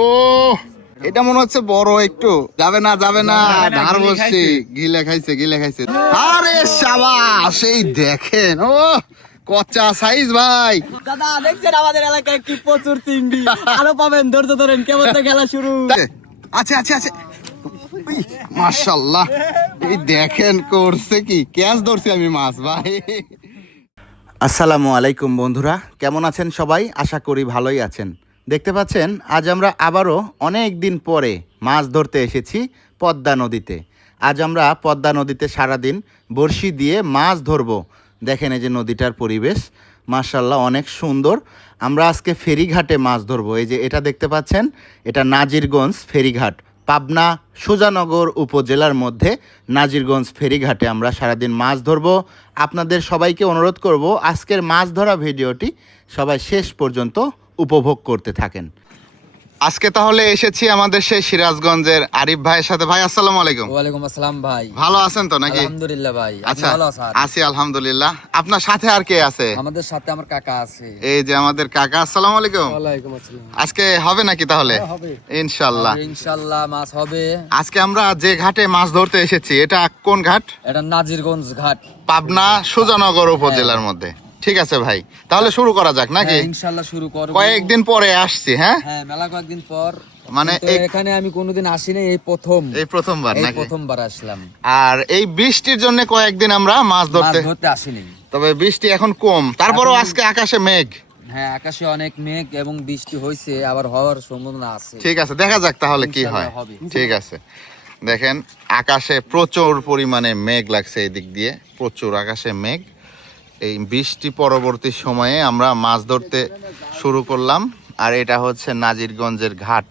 ও এটা মনে হচ্ছে বড় একটু, যাবে না ধার বসছি। গিলে খাইছে আরে শাবাশ, এই দেখেন ও কচ্চা সাইজ ভাই। দাদা দেখছেন আমাদের এলাকায় কি প্রচুর চিংড়ি, আরো পাবেন, ধৈর্য ধরেন, কেমন তো খেলা শুরু। আছে মাশাআল্লাহ, এই দেখেন করছে কি, ক্যাচ ধরছি আমি মাছ ভাই। আসসালামু আলাইকুম বন্ধুরা, কেমন আছেন সবাই? আশা করি ভালোই আছেন। দেখতে পাচ্ছেন আজ আমরা আবারও অনেক দিন পরে মাছ ধরতে এসেছি পদ্মা নদীতে। আজ আমরা পদ্মা নদীতে সারাদিন বড়শি দিয়ে মাছ ধরবো। দেখেন এই যে নদীটার পরিবেশ মাশাআল্লাহ অনেক সুন্দর। আমরা আজকে ফেরিঘাটে মাছ ধরবো। এই যে এটা দেখতে পাচ্ছেন, এটা নাজিরগঞ্জ ফেরিঘাট, পাবনা সুজানগর উপজেলার মধ্যে নাজিরগঞ্জ ফেরিঘাটে আমরা সারাদিন মাছ ধরবো। আপনাদের সবাইকে অনুরোধ করব আজকের মাছ ধরা ভিডিওটি সবাই শেষ পর্যন্ত উপভোগ করতে থাকেন। আজকে তাহলে এসেছি আমাদের সেই সিরাজগঞ্জের আরিফ ভাইয়ের সাথে। ভাই আসসালামু আলাইকুম। ওয়ালাইকুম আসসালাম ভাই। ভালো আছেন তো নাকি? আলহামদুলিল্লাহ ভাই। আচ্ছা ভালো আছেন? আছি আলহামদুলিল্লাহ। আপনার সাথে আর কে আছে? আমাদের সাথে আমার কাকা আছে। এই যে আমাদের কাকা। আসসালামু আলাইকুম। ওয়ালাইকুম আসসালাম। আজকে হবে নাকি তাহলে? হবে ইনশাআল্লাহ। ইনশাআল্লাহ মাছ হবে। আজকে আমরা যে ঘাটে মাছ ধরতে এসেছি এটা কোন ঘাট? এটা নাজিরগঞ্জ ঘাট, পাবনা সুজানগর উপজেলার মধ্যে। ঠিক আছে ভাই, তাহলে শুরু করা যাক নাকি? ইনশাআল্লাহ শুরু করব। কয়েকদিন পরে আসছি। হ্যাঁ মেলা কয়েকদিন পর, মানে এখানে আমি কোনোদিন আসিনি, এই প্রথমবার নাকি? প্রথমবার আসলাম। আর এই বৃষ্টির জন্য কয়েকদিন আমরা মাছ ধরতে আসিনি। তবে বৃষ্টি এখন কম, তারপরেও আজকে আকাশে মেঘ। হ্যাঁ আকাশে অনেক মেঘ এবং বৃষ্টি হয়েছে, আবার হওয়ার সম্ভাবনা আছে। ঠিক আছে, দেখা যাক তাহলে কি হয়। ঠিক আছে, দেখেন আকাশে প্রচুর পরিমাণে মেঘ লাগছে, এই দিক দিয়ে প্রচুর আকাশে মেঘ। এই বৃষ্টি পরবর্তী সময়ে আমরা মাছ ধরতে শুরু করলাম। আর এটা হচ্ছে নাজিরগঞ্জের ঘাট।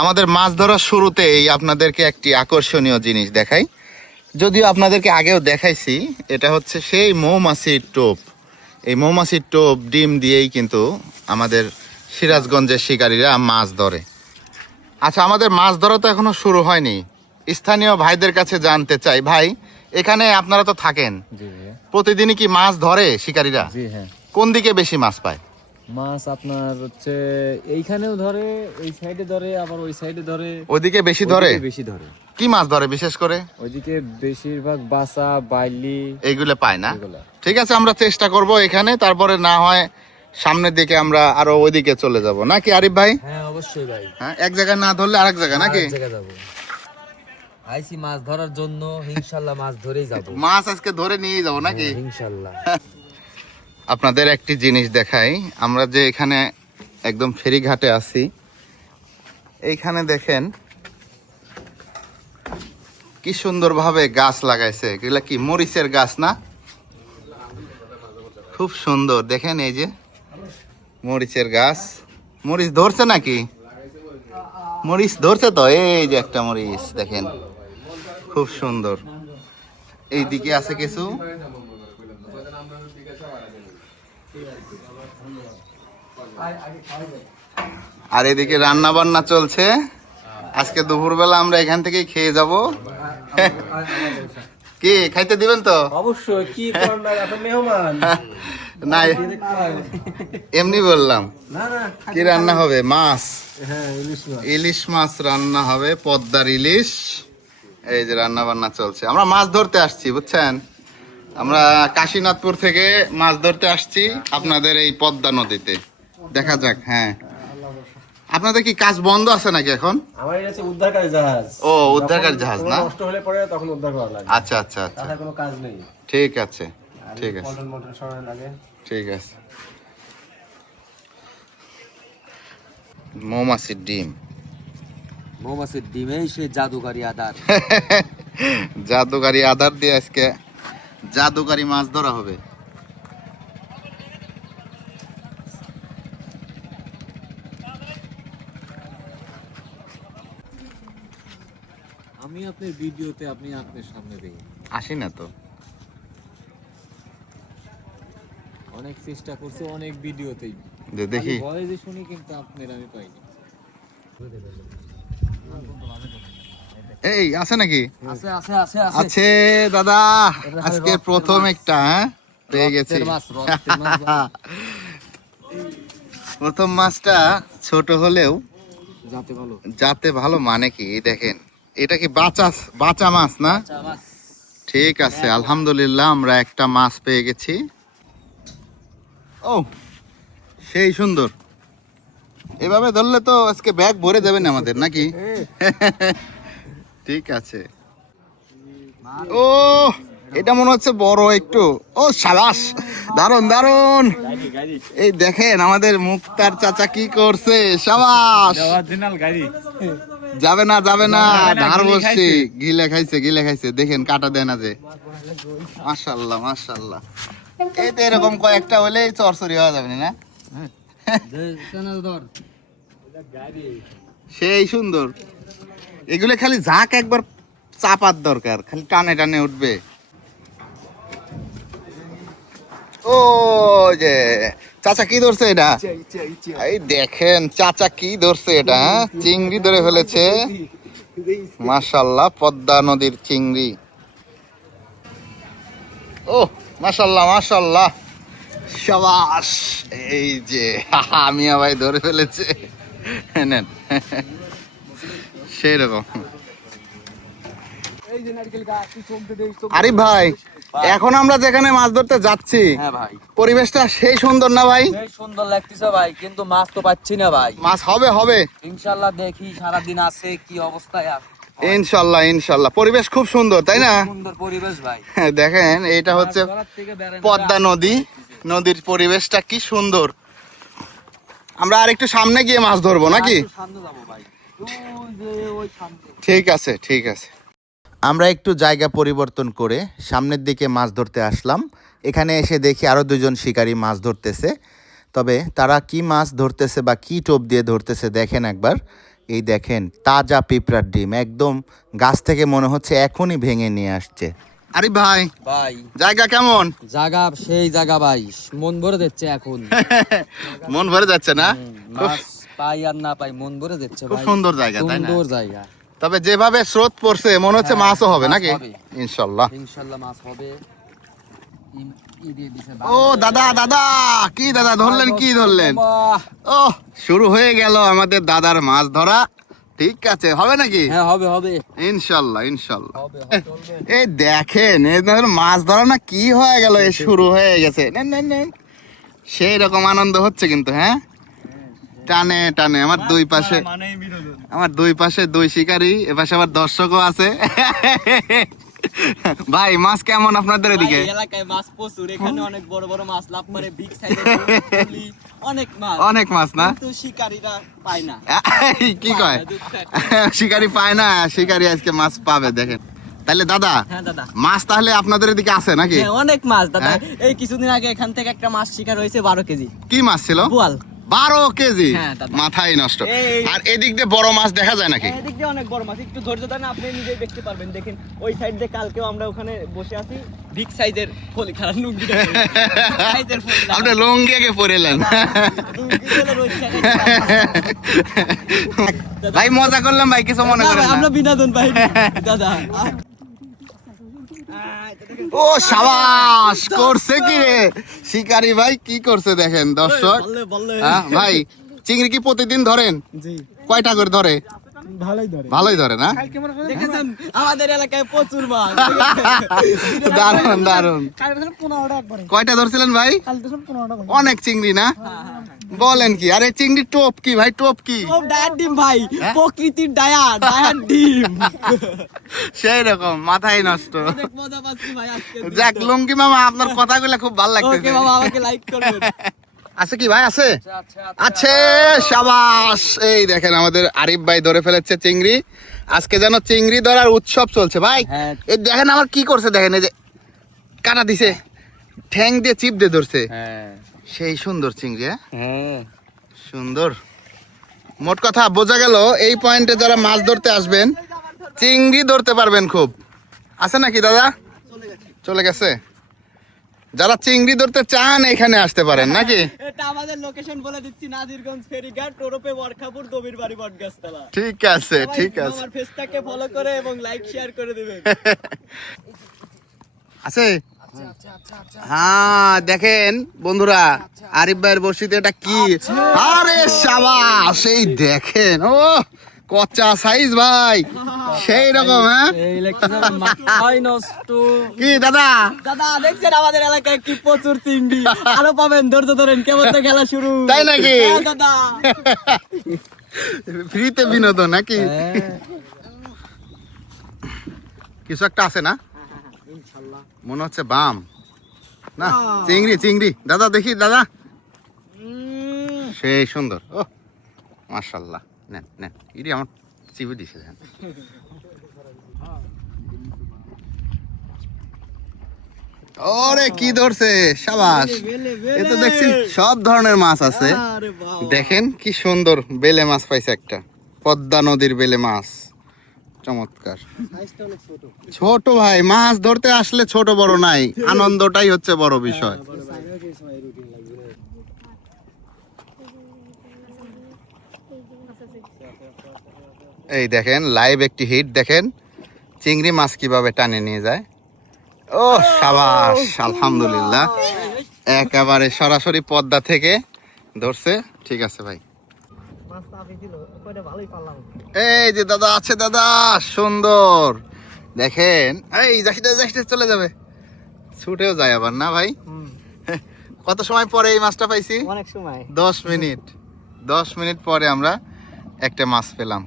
আমাদের মাছ ধরার শুরুতেই আপনাদেরকে একটি আকর্ষণীয় জিনিস দেখাই, যদিও আপনাদেরকে আগেও দেখাইছি। এটা হচ্ছে সেই মৌমাছির টোপ। এই মৌমাছির টোপ ডিম দিয়েই কিন্তু আমাদের সিরাজগঞ্জের শিকারীরা মাছ ধরে। আচ্ছা, আমাদের মাছ ধরা তো এখনো শুরু হয়নি। স্থানীয় ভাইদের কাছে জানতে চাই, ভাই এখানে আপনারা তো থাকেন, প্রতিদিনই কি মাছ ধরে শিকারীরা? জি হ্যাঁ। কোন দিকে বেশি মাছ পায়? মাছ আপনার হচ্ছে এইখানেও ধরে, এই সাইডে ধরে, আবার ওই সাইডে ধরে। ওইদিকে বেশি ধরে? বেশি ধরে। কি মাছ ধরে বিশেষ করে? ওইদিকে বেশিরভাগ বাসা, বাইলি এইগুলো পায় না? ঠিক আছে, আমরা চেষ্টা করব এখানে, তারপরে না হয় সামনের দিকে আমরা আরো ওইদিকে চলে যাব নাকি আরিফ ভাই? হ্যাঁ অবশ্যই ভাই। হ্যাঁ, এক জায়গায় না ধরলে আরেক জায়গা নাকি? আরেক জায়গা যাব। আইছি মাছ ধরার জন্য, ইনশাআল্লাহ মাছ ধরেই যাব। মাছ আজকে ধরে নিয়ে যাব নাকি? ইনশাআল্লাহ। আপনাদের একটি জিনিস দেখাই, আমরা যে এখানে একদম ফেরিঘাটে আছি, এইখানে দেখেন কি সুন্দরভাবে গাছ লাগাইছে। এগুলা কি মরিচের গাছ না? খুব সুন্দর, দেখেন এই যে মরিচের গাছ। মরিচ ধরছে নাকি? মরিচ ধরছে তো, এই যে একটা মরিচ দেখেন, খুব সুন্দর। এইদিকে আছে কিছু। আর এদিকে রান্না বান্না চলছে। আজকে দুপুরবেলা আমরা এখান থেকেই খেয়ে যাব। কি খাইতে দিবেন তো? অবশ্যই। কি করবেন আপনি? মেহমান না, এমনি বললাম। কি রান্না হবে? মাছ। হ্যাঁ, ইলিশ মাছ রান্না হবে, পদ্মার ইলিশ। এই যে রান্না বান্না চলছে। আমরা মাছ ধরতে আসছি, বুঝছেন? আমরা কাশীনাথপুর থেকে মাছ ধরতে আসছি আপনাদের এই পদ্মা নদীতে। দেখা যাক। হ্যাঁ, আপনাদের কি কাজ বন্ধ আছে নাকি এখন? আমার কাছে উদ্ধারকারী জাহাজ। ও, উদ্ধারকারী জাহাজ না? নষ্ট হলে পরে তখন উদ্ধার করা লাগে। আচ্ছা আচ্ছা আচ্ছা, তাছাড়া কোনো কাজ নেই। ঠিক আছে ঠিক আছে মোটর সরানো লাগে। ঠিক আছে। মৌমাছির ডিম। মৌমাছির ডিমেই সে জাদুকারী আধার। জাদুকারী আধার দিয়ে আজকে জাদুকারী মাছ ধরা হবে। আমি আপনার ভিডিওতে আপনি আপনার সামনে দেখি আসি না তো। অনেক চেষ্টা করছি, অনেক ভিডিওতেই দেখি ভয়েসে শুনি, কিন্তু আপনার আমি পাইনি। এই আছে নাকি? আছে আছে আছে আছে দাদা, আজকে প্রথম একটা পেয়ে গেছি। প্রথম মাছটা ছোট হলেও যাতে ভালো। যাতে ভালো মানে কি দেখেন, এটা কি বাঁচা মাছ না? ঠিক আছে, আলহামদুলিল্লাহ আমরা একটা মাছ পেয়ে গেছি। ও সেই সুন্দর, এভাবে ধরলে তো আজকে ব্যাগ ভরে যাবেন আমাদের নাকি? ঠিক আছে। ও এটা মনে হচ্ছে বড় একটু। ও সাবাস, দারুন দারুন। এই দেখেন আমাদের মুক্তার চাচা কি করছে, সাবাস। যাবে না ধার বসছি। গিলে খাইছে দেখেন, কাটা দেয় না যে। মাশাআল্লাহ মাশাআল্লাহ। এই তো এরকম কয়েকটা হলে চরচরি হয়ে যাবে না? সেই সুন্দর। এগুলো খালি ঝাঁক একবার চাপার দরকার, খালি টানে টানে উঠবে। ও যে চাচা কি ধরছে এটা? এই দেখেন চাচা কি ধরছে এটা, চিংড়ি ধরে ফেলেছে। মাশাআল্লাহ, পদ্মা নদীর চিংড়ি। ও মাশাআল্লাহ মাশাআল্লাহ, শাবাশ। এই যে মিয়া ভাই ধরে ফেলেছে, নেন। সেই রকম। আরে ভাই, এখন আমরা যেখানে মাছ ধরতে যাচ্ছি, হ্যাঁ ভাই, পরিবেশটা সেই সুন্দর না ভাই? সেই সুন্দর লাগতেছে ভাই, কিন্তু মাছ তো পাচ্ছি না ভাই। মাছ হবে ইনশাআল্লাহ, দেখি সারাদিন আছে কি অবস্থায় আর। ইনশাল্লাহ পরিবেশ খুব সুন্দর, তাই না? সুন্দর পরিবেশ ভাই। দেখেন এটা হচ্ছে পদ্মা নদী, নদীর পরিবেশটা কি সুন্দর। আমরা আর একটু সামনে গিয়ে মাছ ধরবো নাকি? সামনে যাবো ভাই, ওই যে ওই সামনে। ঠিক আছে। আমরা একটু জায়গা পরিবর্তন করে সামনের দিকে মাছ ধরতে আসলাম। এখানে এসে দেখি আরও দুজন শিকারী মাছ ধরতেছে। তবে তারা কি মাছ ধরতেছে বা কি টোপ দিয়ে ধরতেছে দেখেন একবার। এই দেখেন তাজা পিঁপড়ার ডিম, একদম গাছ থেকে মনে হচ্ছে এখনই ভেঙে নিয়ে আসছে। আরে ভাই জায়গা কেমন? জায়গা সেই জায়গা ভাই, মন ভরে যাচ্ছে এখন। মন ভরে যাচ্ছে না? মাছ পাই আর না পাই, মন ভরে যাচ্ছে খুব ভাই। সুন্দর জায়গা, তাই না? সুন্দর জায়গা। তবে যেভাবে স্রোত পড়ছে মনে হচ্ছে হ্যাঁ, মাছও হবে মাছ নাকি? হবে। ইনশাল্লাহ মাছ হবে। ও দাদা কি দাদা ধরলেন, কি ধরলেন? ও শুরু হয়ে গেল আমাদের দাদার মাছ ধরা। ঠিক আছে, হবে নাকি? হ্যাঁ হবে। ইনশাল্লাহ। এই দেখেন এদের মাছ ধরা না কি হয়ে গেল, এই শুরু হয়ে গেছে। নেন। সেই রকম আনন্দ হচ্ছে কিন্তু। হ্যাঁ, টানে আমার দুই পাশে দুই শিকারী, এপাশে আবার দর্শকও আছে। ভাই মাছ কেমন আপনাদের এদিকে? এলাকায় মাছ প্রচুর, এখানে অনেক বড় বড় মাছ লাভ করে, বিগ সাইজের অনেক মাছ না, কিন্তু শিকারীরা পায় না। কি কয়? শিকারী পায় না, শিকারী আজকে মাছ পাবে দেখেন। তাহলে দাদা, হ্যাঁ দাদা, মাছ তাহলে আপনাদের এদিকে আছে নাকি? হ্যাঁ অনেক মাছ দাদা। হ্যাঁ? এই কিছুদিন আগে এখান থেকে একটা মাছ শিকার হয়েছে 12 কেজি। কি মাছ ছিল? বোয়াল। 12 কেজি? হ্যাঁ দাদা। মাথায় নষ্ট। এই- আর এদিক দিয়ে বড় মাছ দেখা যায় নাকি? এদিক দিয়ে অনেক বড় মাছ, একটু ধৈর্য ধরেন আপনি নিজেই দেখতে পারবেন। দেখেন ওই সাইড দিয়ে কালকেও আমরা ওখানে বসে আছি, বিগ সাইজের ফলি খারাপ লুঙ্গি সাইজের ফলি আপনি লুঙ্গি আগে পরেলেন। ভাই মজা করলাম ভাই, কিছু মনে করেন না। আমরা বিনোদন ভাই দাদা। ও সাবাস, করছে কি রে শিকারি ভাই, কি করছে দেখেন দর্শক। হ্যাঁ ভাই, চিংড়ি কি প্রতিদিন ধরেন? জি, কয়টা করে ধরে? ভালোই ধরে না? দেখেছেন আমাদের এলাকায় প্রচুর মাছ। দারুন। কয়টা ধরছিলেন ভাই? অনেক চিংড়ি না? বলেন কি? আরে চিংড়ি টোপ কি ভাই, টোপ কি? সব ডায়ার ডিম ভাই, প্রকৃতির ডায়ার ডিম। সেই রকম, মাথায় নষ্ট। অনেক মজা পাচ্ছি ভাই আজকে। যাক লুঙ্গি মামা, আপনার কথাগুলো খুব ভালো ওকে লাগতেছে। বাবা, আমাকে লাইক করবেন। আছে কি ভাই? আছে আছে, সাবাস। এই দেখেন আমাদের আরিফ ভাই ধরে ফেলেছে চিংড়ি। আজকে যেন চিংড়ি ধরার উৎসব চলছে ভাই। হ্যাঁ। এই দেখেন আমার কি করছে, দেখেন এই যে কাটা দিছে, ঠ্যাং দিয়ে চিপ দিয়ে ধরছে। হ্যাঁ সেই সুন্দর চিংড়ি। হ্যাঁ, সুন্দর। মোট কথা বোঝা গেল এই পয়েন্টে যারা মাছ ধরতে আসবেন চিংড়ি ধরতে পারবেন খুব। আছে নাকি দাদা? চলে গেছে। যারা চিংড়ি ধরতে চান এখানে আসতে পারেন নাকি? এটা আমাদের লোকেশন বলে দিচ্ছি, নাজিরগঞ্জ ফেরিঘাট, ওরফে বরখাপুর, দবির বাড়ি, বটগাছতলা। ঠিক আছে। আমার পেজটাকে ফলো করে এবং লাইক শেয়ার করে দিবেন। আছে হ্যাঁ দেখেন বন্ধুরা, আরিফ ভাইয়ের বড়শিতে এটা কি, আরে শাবাশ, এই দেখেন, ও কচ্চা সাইজ ভাই, সেই রকম। হ্যাঁ এই লাগতেছে মাথাই নষ্ট। কি দাদা, দাদা দেখছেন আমাদের এলাকায় কি প্রচুর চিংড়ি, আরো পাবেন, ধৈর্য ধরেন, কেমন তো খেলা শুরু। তাই নাকি? হ্যাঁ, দাদা ফ্রিতে বিনোদন নাকি? হ্যাঁ। কিছু একটা আছে না, ইনশাআল্লাহ। মনে হচ্ছে বাম না, চিংড়ি চিংড়ি দাদা, দেখি দাদা, সেই সুন্দর, ও মাশাআল্লাহ, নেন নেন, ইডি আমার চিবি দিছে। ওরে কি ধরছে, সাবাস, এ তো দেখছি সব ধরনের মাছ আছে। আরে বাবা, দেখেন কি সুন্দর বেলে মাছ পাইছে একটা, পদ্মা নদীর বেলে মাছ, চমৎকার। সাইজটা অনেক ছোট। ছোট ভাই, মাছ ধরতে আসলে ছোট বড় নাই, আনন্দটাই হচ্ছে বড় বিষয়। এই দেখেন লাইভ একটি হিট, দেখেন চিংড়ি মাছ কিভাবে টানে নিয়ে যায়। ও সাবাস, আলহামদুলিল্লাহ, একেবারে সরাসরি পদ্মা থেকে ধরছে। ঠিক আছে ভাই, মাছটা আপনি দিল, কয়টা ভালোই পারলাম। এই যে দাদা আছে, দাদা সুন্দর, দেখেন, এই যাইতে যাইতে চলে যাবে, ছুটেও যায় আবার না ভাই। কত সময় পরে এই মাছটা পাইছি? অনেক সময়। 10 মিনিট, 10 মিনিট পরে আমরা একটা মাছ পেলাম।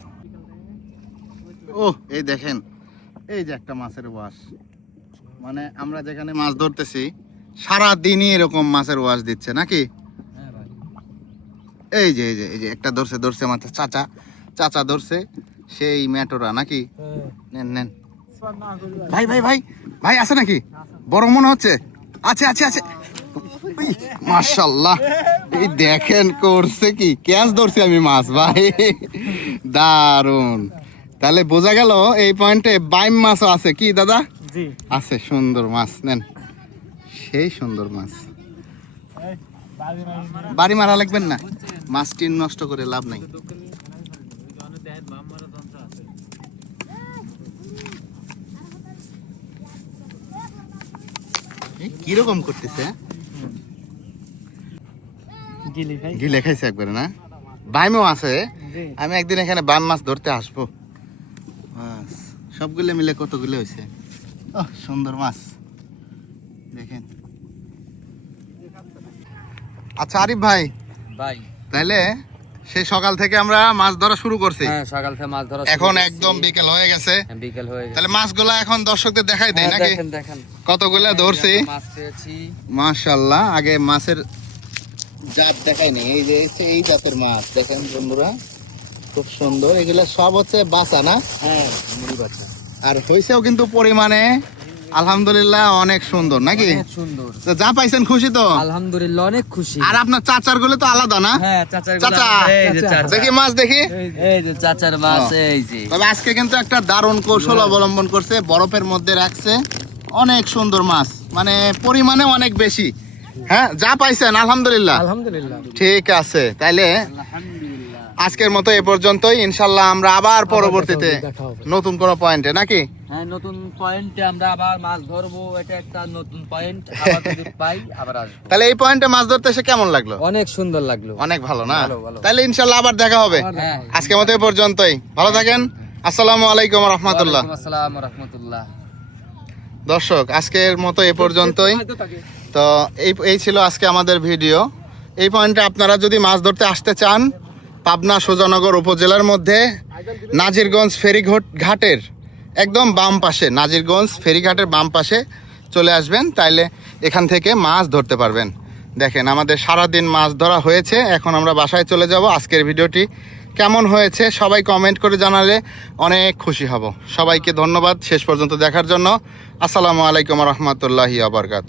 ও এই দেখেন, এই যে একটা মাছের ওয়াশ, মানে আমরা যেখানে মাছ ধরতেছি সারা দিনই এরকম মাছের ওয়াশ দিচ্ছে নাকি? এই যে এই যে এই যে একটা ধরছে, ধরছে মাছ, চাচা চাচা ধরছে, সেই ম্যাটোরা নাকি? নেন নেন ভাই, ভাই ভাই ভাই, আছে নাকি? বড় মনে হচ্ছে, আছে আছে আছে, মাশাআল্লাহ, এই দেখেন করছে কি, ক্যাচ ধরছি আমি মাছ ভাই, দারুন। তাহলে বোঝা গেল এই পয়েন্টে বাইম মাছও আছে, কি দাদা? জি আছে, সুন্দর মাছ, নেন, সেই সুন্দর মাছ। বাড়ি মারা লাগবেন না, মাছটি নষ্ট করে লাভ নাই। কিরকম করতেছে, গিলি ভাই। গিলে খাইছে একবারে না? বাইমও আছে, জি আমি একদিন এখানে বাম মাছ ধরতে আসবো। বাস, সবগুলো মিলে কতগুলো হয়েছে, সুন্দর মাছ দেখেন। আচ্ছা আরিফ ভাই, ভাই তাইলে সেই সকাল থেকে আমরা মাছ ধরা শুরু করছি, হ্যাঁ, সকাল থেকে মাছ ধরা এখন একদম বিকেল হয়ে গেছে, বিকেল হয়ে গেছে। তাহলে মাছগুলা এখন দর্শকদের দেখাই দেই নাকি? দেখেন দেখেন কতগুলো ধরছি, মাছ পেয়েছি। মাশাআল্লাহ। আগে মাছের জাত দেখাই নেই, এই যে এই জাতের মাছ দেখেন বন্ধুরা, খুব সুন্দর, এগুলা সব হচ্ছে বাসা না? হ্যাঁ, মুড়ি বাচ্চা আর হয়েছেও কিন্তু পরিমাণে আলহামদুলিল্লাহ অনেক সুন্দর নাকি? অনেক সুন্দর, তো যা পাইছেন খুশি তো? আলহামদুলিল্লাহ অনেক খুশি। আর আপনার চাচার গুলো তো আলাদা না? হ্যাঁ, চাচার চাচা, এই যে চাচা, দেখি মাছ দেখি। এই যে চাচার মাছ, ও। এই যে তবে আজকে কিন্তু একটা দারুণ কৌশল অবলম্বন করছে, বরফের মধ্যে রাখছে, অনেক সুন্দর মাছ, মানে পরিমাণে অনেক বেশি। হ্যাঁ, যা পাইছেন আলহামদুলিল্লাহ। আলহামদুলিল্লাহ, ঠিক আছে, তাইলে আলহামদুলিল্লাহ। আজকের মতো এ পর্যন্তই, ইনশাল্লাহ আমরা আবার পরবর্তীতে দেখা হবে। নতুন কোনো পয়েন্টে নাকি? হ্যাঁ, নতুন পয়েন্টে আমরা আবার মাছ ধরবো, এটা একটা নতুন পয়েন্ট, আবার যদি পাই আবার আসবো। তাহলে এই পয়েন্টে মাছ ধরতে এসে কেমন লাগলো? অনেক সুন্দর লাগলো। অনেক ভালো না? ভালো, ভালো। তাহলে ইনশাল্লাহ আবার দেখা হবে। হ্যাঁ, আজকের মতো এ পর্যন্তই, ভালো থাকেন, আসসালামু আলাইকুম রহমতুল্লাহ। ওয়ালাইকুম আসসালাম ওয়া রাহমাতুল্লাহ। দর্শক আজকের মতো এ পর্যন্তই, তো এই ছিল আজকে আমাদের ভিডিও। এই পয়েন্টে আপনারা যদি মাছ ধরতে আসতে চান, পাবনা সুজানগর উপজেলার মধ্যে নাজিরগঞ্জ ফেরিঘাটের একদম বাম পাশে, নাজিরগঞ্জ ফেরিঘাটের বাম পাশে চলে আসবেন, তাইলে এখান থেকে মাছ ধরতে পারবেন। দেখেন আমাদের সারাদিন মাছ ধরা হয়েছে, এখন আমরা বাসায় চলে যাব। আজকের ভিডিওটি কেমন হয়েছে সবাই কমেন্ট করে জানালে অনেক খুশি হব। সবাইকে ধন্যবাদ শেষ পর্যন্ত দেখার জন্য। আসসালামু আলাইকুম রহমতুল্লাহি আবরকাত।